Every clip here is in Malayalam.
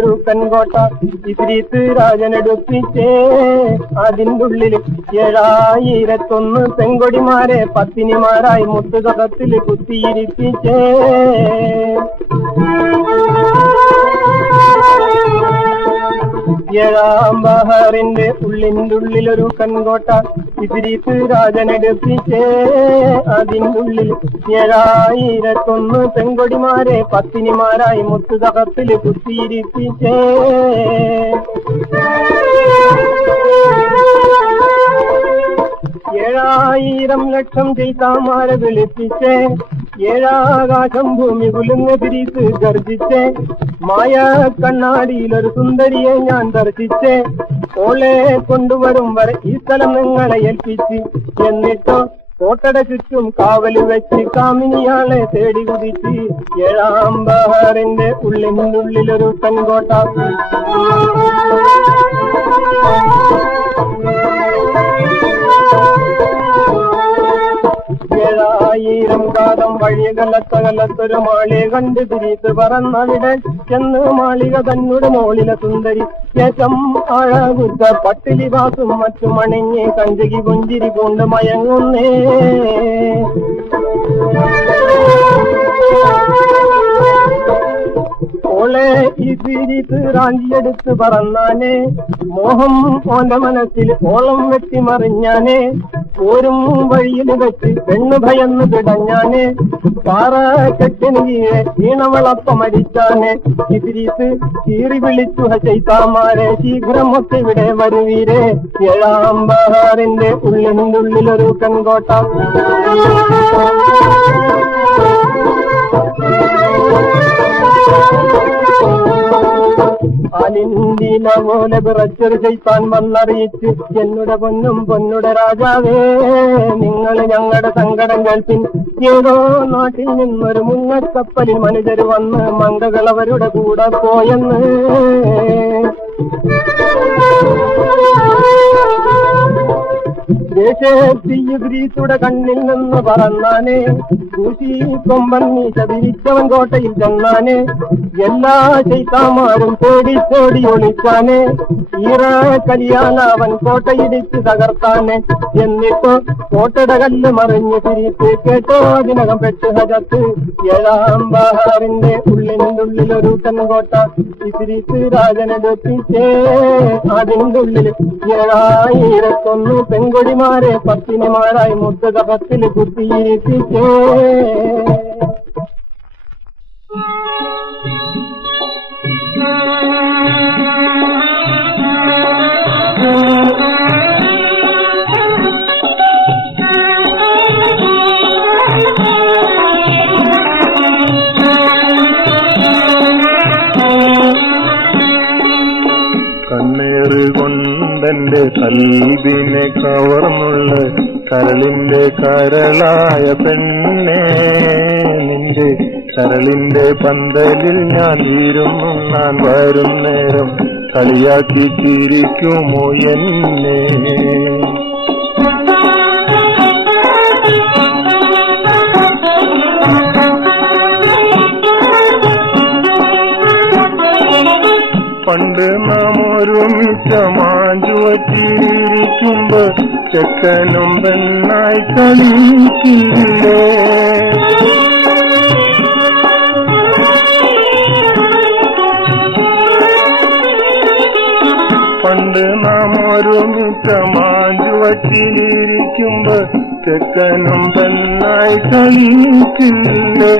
ഉള്ളിലൊരു പെൺകോട്ട ഇദ്രീസ് രാജനെടുപ്പിച്ചേ. അതിൻ്റെ ഉള്ളിൽ 7001 പെൺകൊടിമാരെ പത്തിനിമാരായി മുത്തുകത്തിൽ കുത്തിയിരിപ്പിച്ചേ. ഏഴാം ബഹറിന്റെ ഉള്ളിലൊരു പെൺകോട്ട ഇദ്രീസ് രാജനെടുപ്പിച്ചേ. അതിൻ്റെ ഉള്ളിൽ 7001 പെൺകൊടിമാരെ പത്തിനിമാരായി മുത്തുതകത്തിൽ കുത്തിയിരിപ്പിച്ചേ. 7000 ലക്ഷം ചെയ്താമാരെ വിളിപ്പിച്ചേ. ഏഴാകാശം ഭൂമി കുലുങ്ങ് ഇദ്രീസ് ഗർജിച്ചേ. മായ കണ്ണാടിയിലൊരു സുന്ദരിയെ ഞാൻ ദർശിച്ചേ. ഓളെ കൊണ്ടുവരും വരെ ഈ സ്ഥലം നിങ്ങളെ ഏൽപ്പിച്ച്. എന്നിട്ടോ കോട്ടയുടെ ചുറ്റും കാവല് വെച്ച് കാമിനിയാളെ തേടി കുതിച്ച്. ഏഴാം ബഹറിന്റെ ഉള്ളിലൊരു പെൺകോട്ട 7000 കാലം വഴികലത്തകലത്തൊരു മാളിക കണ്ട് ഇദ്രീസ് പറന്നവിടെ ചെന്ന് മാളിക തന്നോട് മോളിലെ സുന്ദരി ഏറ്റം അഴകുറ്റ പട്ടിലിവാസും മറ്റും അണിഞ്ഞ് കഞ്ചകി പുഞ്ചിരി പൂണ്ട് മയങ്ങുന്നേ. ഓളെ ഇദ്രീസ് റാഞ്ചിയെടുത്ത് പറന്നാനേ. മോഹം ഓന്റെ മനസ്സിൽ ഓളം വെട്ടിമറിഞ്ഞാനേ. ഓരും വഴിയിൽ വെച്ച് പെണ്ണ് ഭയന്ന് പിടഞ്ഞാനേ. പാറ കെട്ടിന് കീഴെ വീണവളപ്പം മരിച്ചാനേ. ഇദ്രീസ് ചീറി വിളിച്ചു ചെയ്താമാരെ ശീഘ്രം ഒത്തിവിടെ വരുവീരേ. ഏഴാം ബഹറിന്റെ ഉള്ളിലൊരു പെൺകോട്ട ആലിന്ദിന പോലെ വിറച്ചൊരു ചെയ്ത്താൻ വന്നറിയിച്ച്. എന്നുടെ പൊന്നുടെ രാജാവേ, നിങ്ങൾ ഞങ്ങളുടെ സങ്കടം കേൾപ്പിൻ. ഏതോ നാട്ടിൽ നിന്നൊരു മുങ്ങക്കപ്പലിൽ മനുഷ്യർ വന്ന് മങ്കകൾ അവരുടെ കൂടെ പോയെന്ന്. ഇദ്രീസുടെ കണ്ണിൽ നിന്ന് പറന്നാനേ. കൂശി കൊമ്പൻ മീശ വിരിച്ചവൻ കോട്ടയിൽ ചെന്നാനേ. എല്ലാ ചെയ്താമാരും പേടിച്ചോടി ഒളിച്ചാനേ. ഈറ കലിയാലവൻ കോട്ടയിടിച്ച് തകർത്താനേ. എന്നിട്ടോ കോട്ടയുടെ കല്ല് മറിഞ്ഞ് തിരിച്ച് കേട്ടോ അതിനകം പെട്ട് ഹജത്ത്. ഏഴാം ബഹറിന്റെ ഉള്ളിലൊരു പെൺകോട്ട ഇദ്രീസ് രാജനെടുപ്പിച്ചേ. അതിൻ്റെ ഉള്ളിൽ 7001 പെൺകൊടിമാരെ പത്തിനിമാരായി മുത്തുകത്തിൽ കുത്തിയിരിപ്പിച്ചേ. കണ്ണേറ് കൊണ്ടെന്റെ കൽബിനെ കവർന്നുള്ള കരളിന്റെ കരളായ പെണ്ണേ, നിന്റെ കരളിന്റെ പന്തലിൽ ഞാൻ വീരുന്നുണ്ണാൻ വരും നേരം കളിയാക്കി ചിരിക്കുമോ എന്നെ? പണ്ട് നാം ഒരുമിച്ച മാഞ്ചുവറ്റിയിരിക്കുമ്പോ ചെക്കനും പെണ്ണായി കളിക്കില്ലേ? പണ്ട് നാം ഒരുമിച്ച മാഞ്ചുവറ്റിയിരിക്കുമ്പോ ചെക്കനും പെണ്ണായി കളിക്കില്ലേ?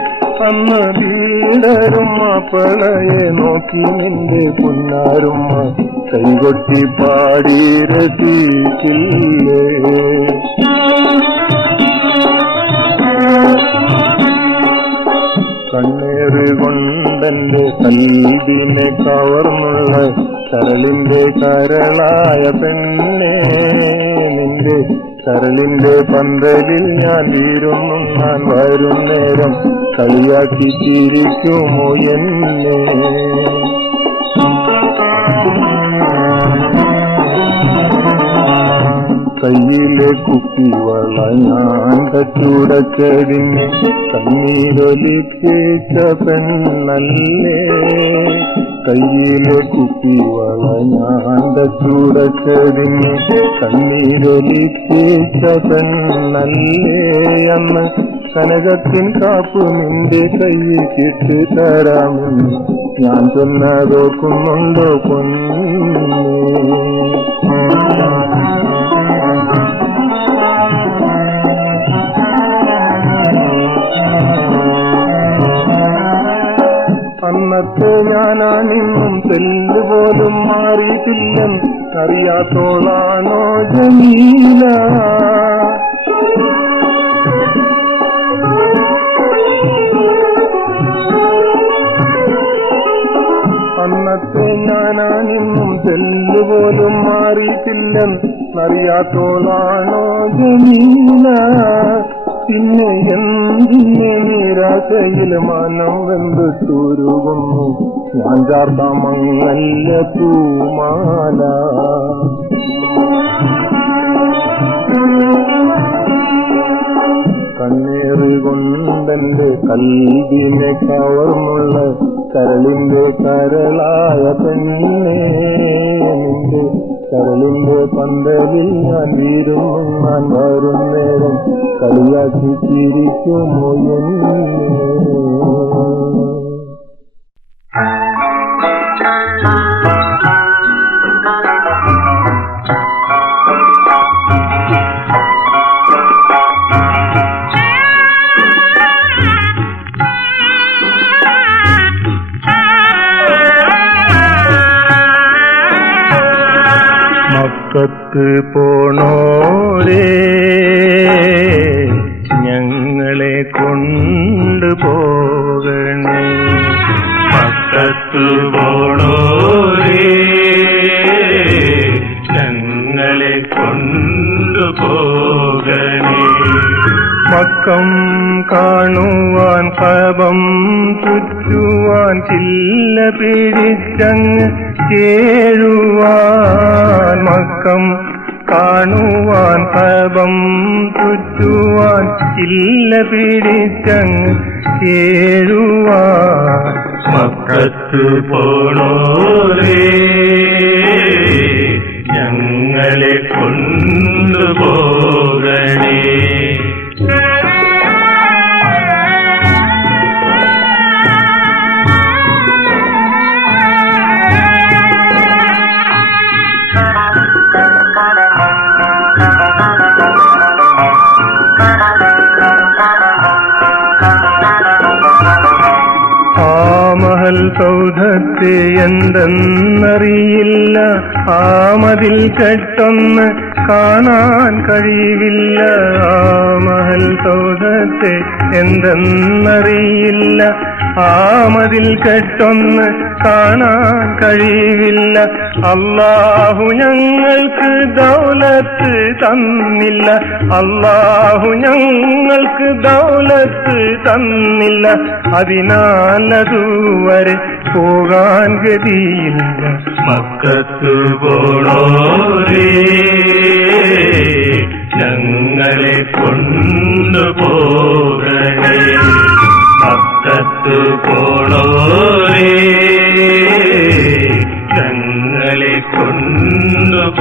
അന്ന് വീടരുമ്മ പളയെ നോക്കി നിന്റെ പുന്നാരുമ്മ കൈകൊട്ടി പാടി രസിക്കില്ലേ? കണ്ണേറ് കൊണ്ടെന്റെ കൽബിനെ കവർന്നുള്ള കരളിന്റെ കരളായ പെണ്ണേ, നിന്റെ കരളിന്റെ പന്തലിൽ ഞാൻ വീരുന്നുണ്ണാൻ വരും നേരം കളിയാക്കി ചിരിക്കുമോ എന്നെ? കയ്യിലെ കുപ്പിവള ഞാൻ കച്ചുടച്ചതിന് കണ്ണീരൊലിപ്പിച്ച പെണ്ണല്ലേ? കയ്യിലെ കുപ്പിവള ഞാൻ തച്ചുടച്ചതിന് കണ്ണീരൊലിപ്പിച്ച പെണ്ണല്ലേ അന്ന് കനകത്തിൻ കാപ്പ് നിന്റെ കയ്യിൽ കിട്ടി തരാമെന്ന് ഞാൻ ചൊന്നതോക്കുന്നുണ്ടോ പൊന്നേ? അന്നത്തെ ഞാനാണിന്നും തെല്ലുപോലും മാറിയിട്ടില്ലൻ അറിയാത്തോളാണോ ജമീല? അന്നത്തെ ഞാനാണിന്നും തെല്ലുപോലും മാറിയിട്ടില്ലൻ അറിയാത്തോളാണോ ജമീല? പിന്നെ എന്തിനെ നിരാശയിൽ മനം വെന്തിട്ടുരുകുന്നു ഞാൻ ചാർത്ത മങ്ങല്ല പൂമാല. കണ്ണേറ് കൊണ്ടെന്റെ കൽവിനെ കവർന്നുള്ള കരളിന്റെ കരളായ പെണ്ണേ, നിന്റെ കരളിന്റെ പന്തലിൽ ഞാൻ വീരുന്നു ഞാൻ വരും നേരം കളിയാക്കി ചിരിക്കുമോ എന്നെ? മക്കത്ത് പോണോരേ ഞങ്ങളെ കൊണ്ടുപോകണേ. മക്കത്ത് പോണോരേ ഞങ്ങളെ കൊണ്ടുപോകണേ. മക്കം കാണുവാൻ കഅബം ചുറ്റുവാൻ ചില്ല പിടിച്ചങ്ങ് ചേരുവാൻ. മക്കം കാണുവാൻ കഅബം ചുറ്റുവാൻ ചില്ല പിടിച്ചങ്ങ് ചേരുവാൻ. മക്കത്ത് പോണോരേ ഞങ്ങളെ കൊണ്ടുപോകണേ. സൗധത്തെ എന്തെന്നറിയില്ല, ആ മതിൽ കെട്ടൊന്ന് കാണാൻ കഴിവില്ല. ആ മഹൽ സൗധത്തെ എന്തെന്നറിയില്ല, ആ മതിൽ കെട്ടൊന്ന് കാണാൻ കഴിവില്ല. അല്ലാഹു ഞങ്ങൾക്ക് ദൗലത്ത് തന്നില്ല, അല്ലാഹു ഞങ്ങൾക്ക് ദൗലത്ത് തന്നില്ല. അതിനാലതുവരെ പോകാൻ ഗതിയില്ല. മക്കത്ത് പോണോരേ ഞങ്ങളെ കൊണ്ടുപോകണേ. മക്കത്ത് പോണോരേ ഞങ്ങളെ കൊണ്ടുപോകണേ.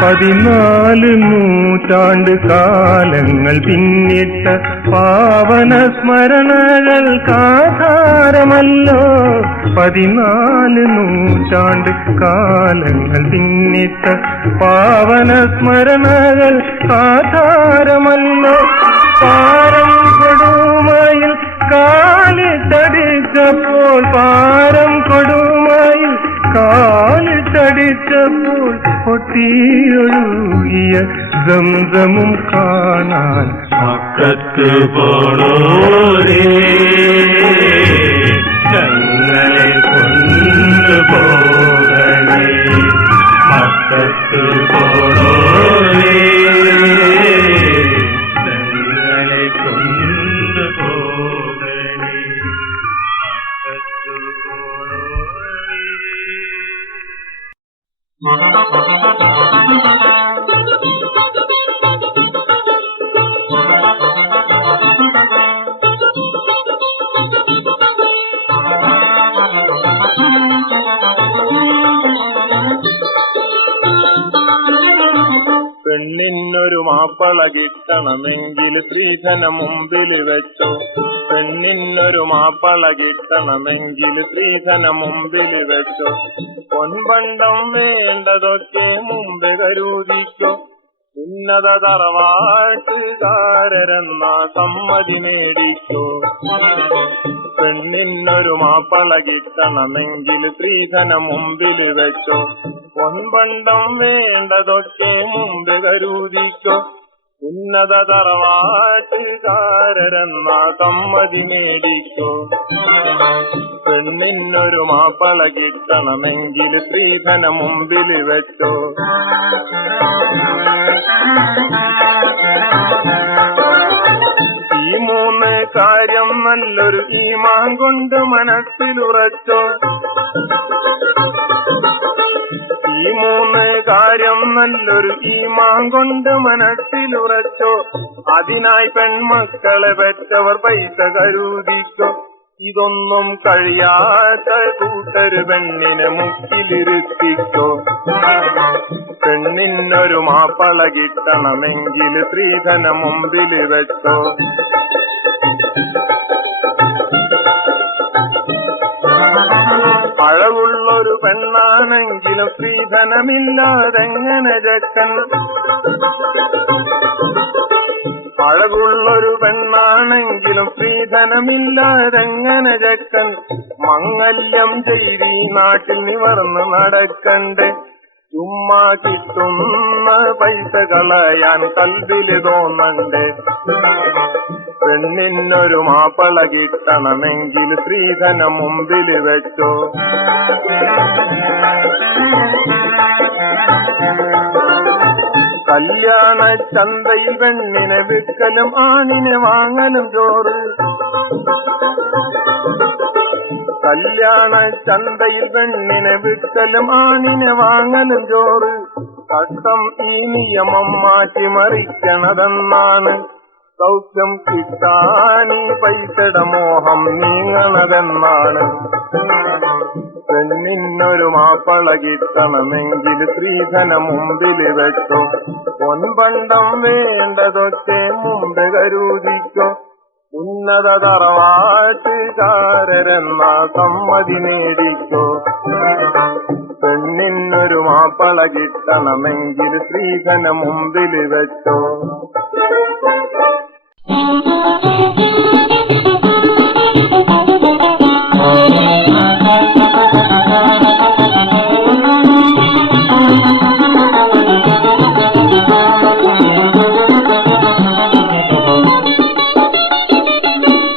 പതിനാല് നൂറ്റാണ്ട് കാലങ്ങൾ പിന്നിട്ട പാവന സ്മരണകൾക്കാധാരമല്ലോ. 14 നൂറ്റാണ്ട് കാലങ്ങൾ പിന്നിട്ട പാവന സ്മരണകൾക്കാധാരമല്ലോ. പാരം കൊടുമയിൽ കാലിട്ടടിച്ചപ്പോൾ, പാരം കൊടുമയിൽ കാലിട്ടടിച്ചപ്പോൾ പൊട്ടിയൊഴുകിയ സംസമും കാണാൻ മക്കത്ത് പോണോരേ ഞങ്ങളെ കൊണ്ടുപോകണേ. മക്കത്ത് പോണോരേ ഞങ്ങളെ കൊണ്ടുപോകണേ. മക്കത്ത് പോണോരേ പെണ്ണിനൊരു മാപ്പള കിട്ടണമെങ്കിൽ സ്ത്രീധനം മുമ്പിൽ വെച്ചോ. പെണ്ണിനൊരു മാപ്പള കിട്ടണമെങ്കിൽ സ്ത്രീധനം മുമ്പിൽ വെച്ചോ. പൊൻപണ്ടം വേണ്ടതൊക്കെ മുമ്പ് കരുതിക്കോ. ഉന്നത തറവാട്ടുകാരെന്ന സമ്മതി നേടിക്കോ. പെണ്ണിനൊരു മാപ്പള കിട്ടണമെങ്കിൽ സ്ത്രീധനം മുമ്പിൽ വെച്ചോ. പൊൻപണ്ടം വേണ്ടതൊക്കെ മുമ്പ് കരുതിക്കോ. ഉന്നത തറവാട്ടുകാരെന്ന സമ്മതി നേടിക്കോ. പെണ്ണിനൊരു മാപ്പള കിട്ടണമെങ്കിൽ സ്ത്രീധനം മുമ്പിൽ വെച്ചോ. ഈ മൂന്ന് കാര്യം നല്ലൊരു ഈമാൻ കൊണ്ട് മനസ്സിലുറച്ചോ. ഈ മൂന്ന് കാര്യം നല്ലൊരു ഈമാൻ കൊണ്ട് മനസ്സിലുറച്ചോ. അതിനായി പെൺമക്കളെ പെറ്റവർ പൈസ കരുതിക്കോ. ഇതൊന്നും കഴിയാത്ത കൂട്ടര് പെണ്ണിനെ മുക്കിലിരുത്തിക്കോ. പെണ്ണിനൊരു മാപ്പള കിട്ടണമെങ്കിൽ സ്ത്രീധനം മുമ്പിൽ വെച്ചോ. അഴകുള്ളൊരു പെണ്ണാണെങ്കിലും സ്ത്രീധനമില്ലാതെങ്ങനെ ചെക്കൻ. അഴകുള്ളൊരു പെണ്ണാണെങ്കിലും സ്ത്രീധനമില്ലാതെങ്ങനെ ചെക്കൻ. മംഗല്യം ചെയ്തി നാട്ടിൽ നിവർന്ന് നടക്കണ്ടേ. ചുമ്മാ കിട്ടുന്ന പൈസ കളയാൻ കൽവില് തോന്നണ്ടേ. പെണ്ണിനൊരു മാപ്പള കിട്ടണമെങ്കിൽ സ്ത്രീധനം മുമ്പിൽ വെച്ചോ. കല്യാണ ചന്തയിൽ പെണ്ണിനെ വിൽക്കലും ആണിനെ വാങ്ങലും ചോറ്. കല്യാണ ചന്തയിൽ പെണ്ണിനെ വിൽക്കലും ആണിനെ വാങ്ങലും ചോറ്. ചട്ടം ഈ നിയമം മാറ്റിമറിക്കണതെന്നാണ്. സൗഖ്യം കിട്ടാനീ പൈസയുടെ മോഹം നീങ്ങണതെന്നാണ്. പെണ്ണിനൊരു മാപ്പള കിട്ടണമെങ്കിൽ സ്ത്രീധനം മുമ്പിൽ വെച്ചോ. പൊൻപണ്ടം വേണ്ടതൊക്കെ മുമ്പ് കരുതിക്കോ. ഉന്നത തറവാട്ടുകാരെന്ന സമ്മതി നേടിക്കോ. പെണ്ണിനൊരു മാപ്പള കിട്ടണമെങ്കിൽ സ്ത്രീധനം മുമ്പിൽ വെച്ചോ.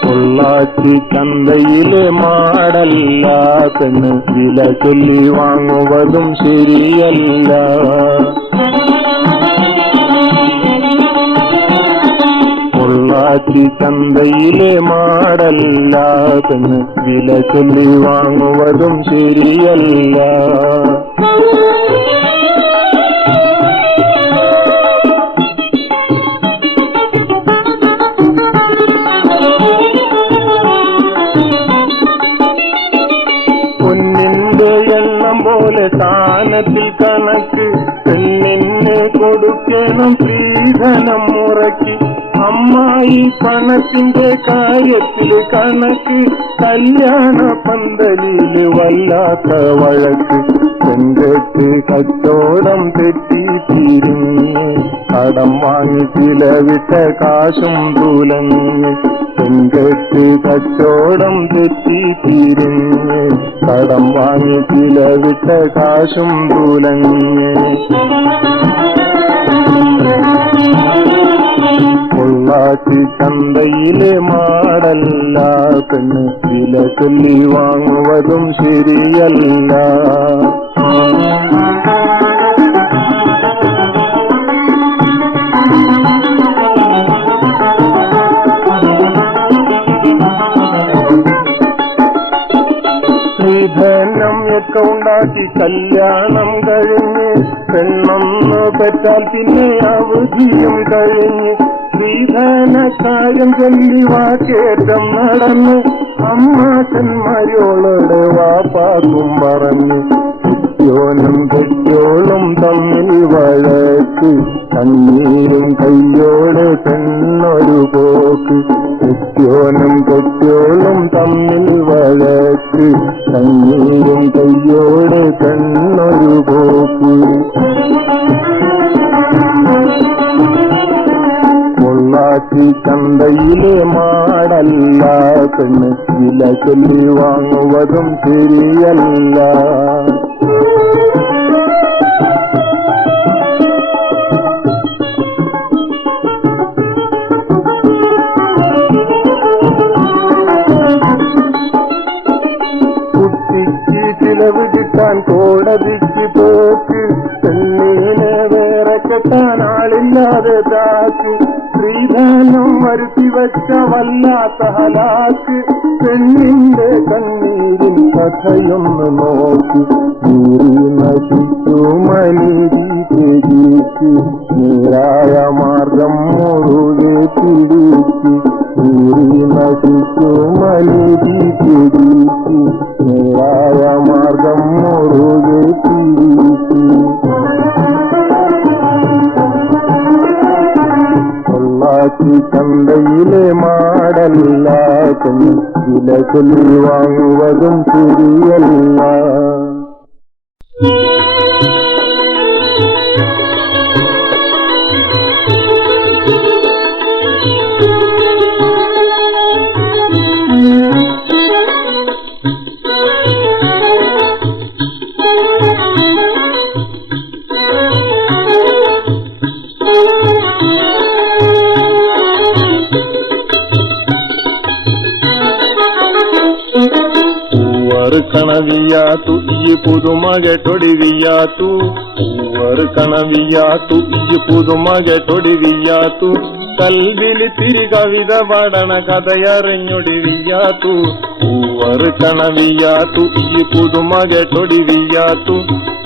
പൊള്ളാച്ചി ചന്തയിലെ മാടല്ല പെണ്ണ് വില ചൊല്ലി വാങ്ങുവതും ശരിയല്ല. പൊള്ളാച്ചി ചന്തയിലെ മാടല്ല പെണ്ണ് വില ചൊല്ലി വാങ്ങുവതും ശരിയല്ല. പോലെ സ്ഥാനത്തിൽ കണക്ക് പെണ്ണിന് കൊടുക്കണം സ്ത്രീധനം മുറക്കി. അമ്മായി പണത്തിന്റെ കാര്യത്തിൽ കണക്ക് കല്യാണ പന്തലില് വല്ലാത്ത വഴക്ക്. പെൺകെട്ട് കച്ചവടം തെറ്റി തിരിഞ്ഞ് കടം വാങ്ങി ചിലവിട്ട കാശും തുലഞ്ഞ്. പെൺകെട്ട് കച്ചവടം തെറ്റി തിരിഞ്ഞ് കടം വാങ്ങി ചിലവിട്ട കാശും തുലഞ്ഞ്. പൊള്ളാച്ചി ചന്തയിലെ മാടല്ല പെണ്ണ് വില ചൊല്ലി വാങ്ങുവതും ശരിയല്ല. സ്ത്രീധനം ഒക്കെ ഉണ്ടാക്കി കല്യാണം കഴിഞ്ഞ് പെണ്ണൊന്ന് പെറ്റാൽ പിന്നെ അവധിയും കഴിഞ്ഞ്. സ്ത്രീധന കാര്യം ചൊല്ലി വാക്കേറ്റം നടന്ന് അമ്മാച്ചന്മാരോളോട് വാപ്പാക്കും പറഞ്ഞ്. കെട്ടിയോനും കെട്ടിയോളും തമ്മിൽ വഴക്ക് കണ്ണീരും കയ്യോടെ പെണ്ണൊരു പോക്ക് കെട്ടിയോനും കെട്ടിയോളും തമ്മിൽ വഴക്ക് കണ്ണീരും കയ്യോടെ പെണ്ണൊരു പോക്ക് പൊള്ളാച്ചി ചന്തയിലെ മാടല്ല പെണ്ണ് വില ചൊല്ലി വാങ്ങുവതും ശരിയല്ല കുട്ടിക്ക് ചിലവ് കിട്ടാൻ കോടതിക്ക് പോക്ക് പെണ്ണിനെ വേറെ കെട്ടാൻ ആളില്ലാതെ താക്ക് ശ്രീധനം വരുത്തി വെച്ച വല്ലാത്ത ഹലാക്ക് പെണ്ണിന്റെ കണ്ണീരിൻ കഥയൊന്ന് നോക്ക് ൂരി നശിച്ചു മനീതി പെരുക്ക് നേരായ മാർഗം മുറുകെ പിടിച്ച് ൂരി നശിച്ചു മനീതി പെരുക്ക് നേരായ മാർഗം മുറുകെ പിടിച്ച് പൊള്ളാച്ചി ചന്തയിലെ മാടല്ല പെണ്ണ് വില ചൊല്ലി വാങ്ങുവതും ശരിയല്ല ಕಣವಿಯಾತು ಈ ಪುದುಮಗೆ ತೊಡಿವಿಯಾತು ಹೂವರು ಕಣವಿಯಾತು ಈ ಪುದುಮಗೆ ತೊಡಿವಿಯಾತು കൽവിൽ തിരി കവിത പഠന കഥയറിഞ്ഞൊടിവിയാത്തു ഹൂവറ് കണവിയാത്തു ഈ പുതുമകെ തൊടിവിയാത്തു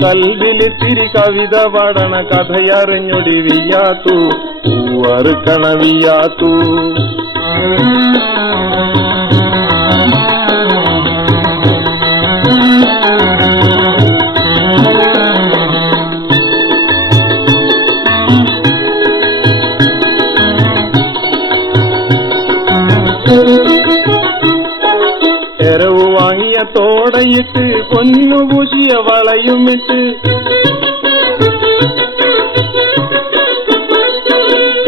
കൽവിൽ തിരി കവിത പഠന കഥയറിഞ്ഞൊടിവിയാത്തു ഹൂവറ് കണവിയാത്തു എരവ് വാങ്ങിയ തോടയിട്ട് പൊന്നു പൂശിയ വളയുമിട്ട്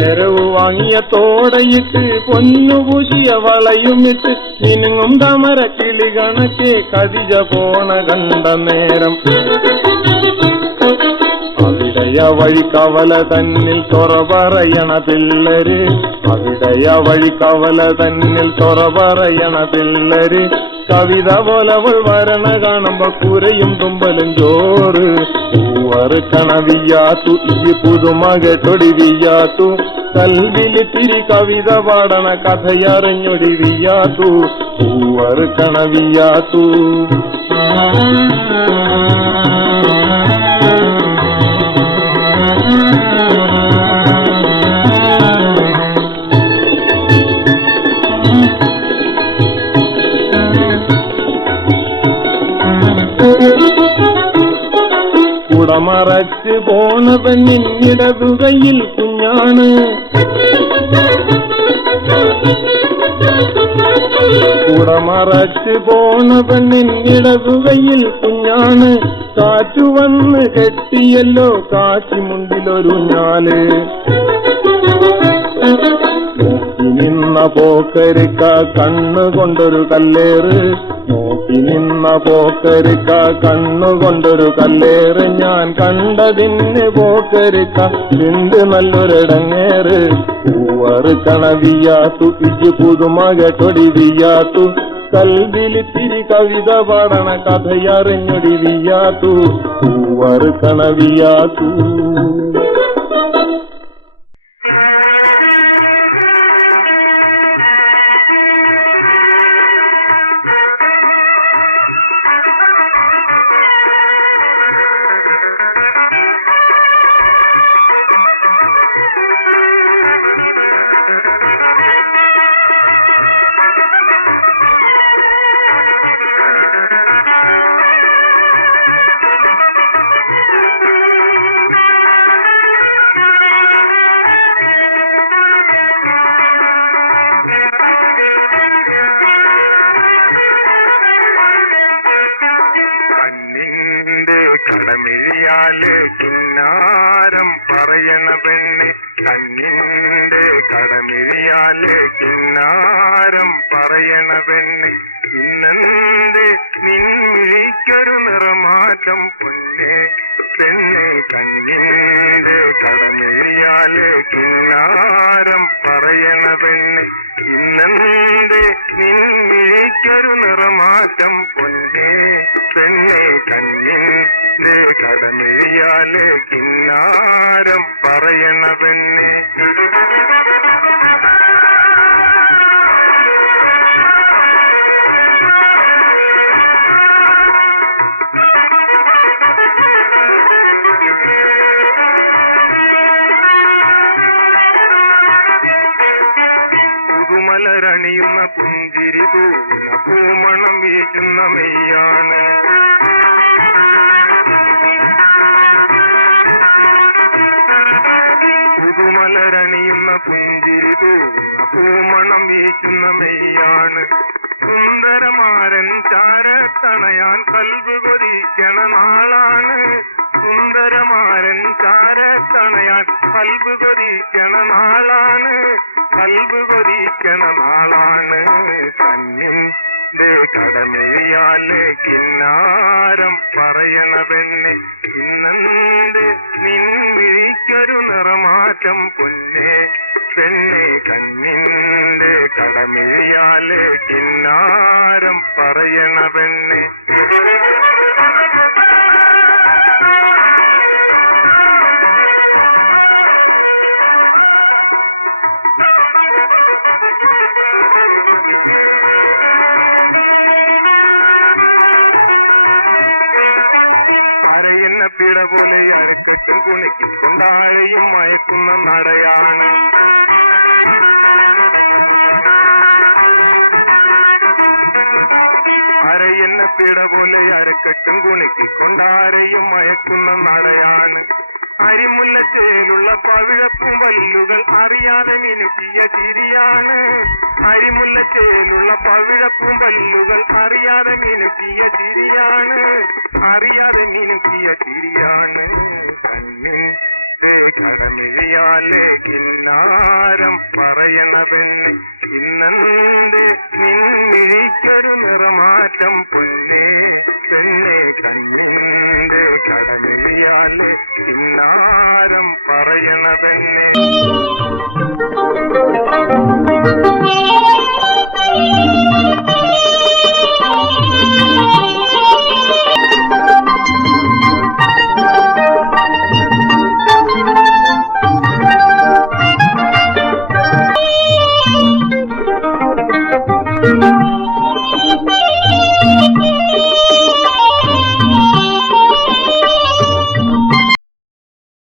എരവ് വാങ്ങിയ തോടയിട്ട് പൊന്നു പൂശിയ വളയുമിട്ട് മിനുങ്ങും തമര കിളി കണക്കെ കതിജ പോണ കണ്ട നേരം അവിടയ വഴി കവല തന്നിൽ തുറ പറയണ പിള്ളര് അവിടയ വഴി കവല തന്നിൽ തുറ പറയണ പിള്ളര് കവിത പോലവൾ വരണ കാണുമ്പോ കുരയും തുമ്പലും ചോറ് ഹൂവറ് കണവിയാത്തു ഈ പുതുമകെ തൊടിവിയാത്തു കൽവിൽ തിരി കവിത പാടണ കഥയറിഞ്ഞൊടിവിയാത്തു ഹൂവറ് കണവിയാത്തു കുടമറച്ച് പോണ പെണ്ണിടതു കയ്യിൽ കുഞ്ഞാണ് കുടമറച്ച് പോണ പെണ്ണിടതു കയ്യിൽ കുഞ്ഞാണ് കാറ്റു വന്ന് കെട്ടിയല്ലോ കാച്ചിമുണ്ടിലൊരു ഞാല് നോക്കി നിന്ന പോക്കരിക്ക കണ്ണുകൊണ്ടൊരു കല്ലേറ് നോക്കി നിന്ന പോക്കരിക്ക കണ്ണുകൊണ്ടൊരു കല്ലേറ് ഞാൻ കണ്ടതിന് പോക്കരിക്ക നിന്റെ നല്ലൊരിടങ്ങേറ് ഹൂവറ് കണവിയാത്തു ഇജ് പുതുമകെ തൊടിവിയാത്തു കൽവിൽ തിരി കവിത പാടണ കഥയറിഞ്ഞൊടിവിയാത്തു ഹൂവറ് കണവിയാത്തു പെണ്ണെ കണ്ണിന്റെ കടമിഴിയാലെ കിന്നാരം പറയണ പെണ്ണെ ഇന്നെന്റെ നിൻമിഴിക്കൊരു നിറമാറ്റം പൊന്നെ പെണ്ണെ കണ്ണിന്റെ കടമിഴിയാലെ കിന്നാരം പറയണ പെണ്ണെ ഇന്നെന്റെ നിൻമിഴിക്കൊരു നിറമാറ്റം പൊന്നെ പെണ്ണെ കണ്ണിന്റെ കടമിഴിയാലെ കിന്നാരം പറയണ പെണ്ണെ പുതുമലരണിയുന്ന പുഞ്ചിരി തൂവുന്ന പൂമണം വീശുന്ന മെയ്യാണ് പുതുമലരണിയുന്ന പുഞ്ചിരി തൂവുന്ന പൂമണം വീശുന്ന മെയ്യാണ് സുന്ദരമാരൻ ചാരത്തണയാൻ കൽബ് കൊതിക്കണ നാളാണ് സുന്ദരമാരൻ ചാരത്തണയാൻ കൽബ് കൊതിക്കണ നാളാണ് കൽബ് കൊതിക്കണ നാളാണ് കണ്ണിന്റെ കടമഴിയാലെ കിന്നാരം പറയണ പെണ്ണെ ഇന്നെന്റെ നിൻമിഴിക്കൊരു നിറമാറ്റം പൊന്നെ പെണ്ണെ കണ്ണിന്റെ കടമഴിയാലെ കിന്നാരം പറയണ പെണ്ണെ അരയെന്ന പിട പോലെ അരക്കെട്ടും കുണിക്കും കൊണ്ടാഴയും മയക്കുന്ന നടയാണ് അരയെന്ന പിട പോലെ അരക്കെട്ടും കുണിക്കും കൊണ്ടാഴയും മയക്കുന്ന നടയാണ് അരിമുല്ലത്തേലുള്ള പവിഴപ്പും പല്ലുകൾ അറിയാതെ മിനുക്കിയ ചിരിയാണ് അരിമുല്ലത്തേലുള്ള പവിഴപ്പും പല്ലുകൾ അറിയാതെ മിനുക്കിയ ചിരിയാണ് അറിയാതെ മിനുക്കിയ ചിരിയാണ് കണ്ണിന്റെ കടമിഴിയാലെ കിന്നാരം പറയണ പെണ്ണെ ഇന്നെന്റെ നിൻമിഴിക്കൊരു നിറമാറ്റം പൊന്നെ പെണ്ണെ കണ്ണിന്റെ കടമിഴിയാലെ കിന്നാരം പറയണ പെണ്ണെ Thank you.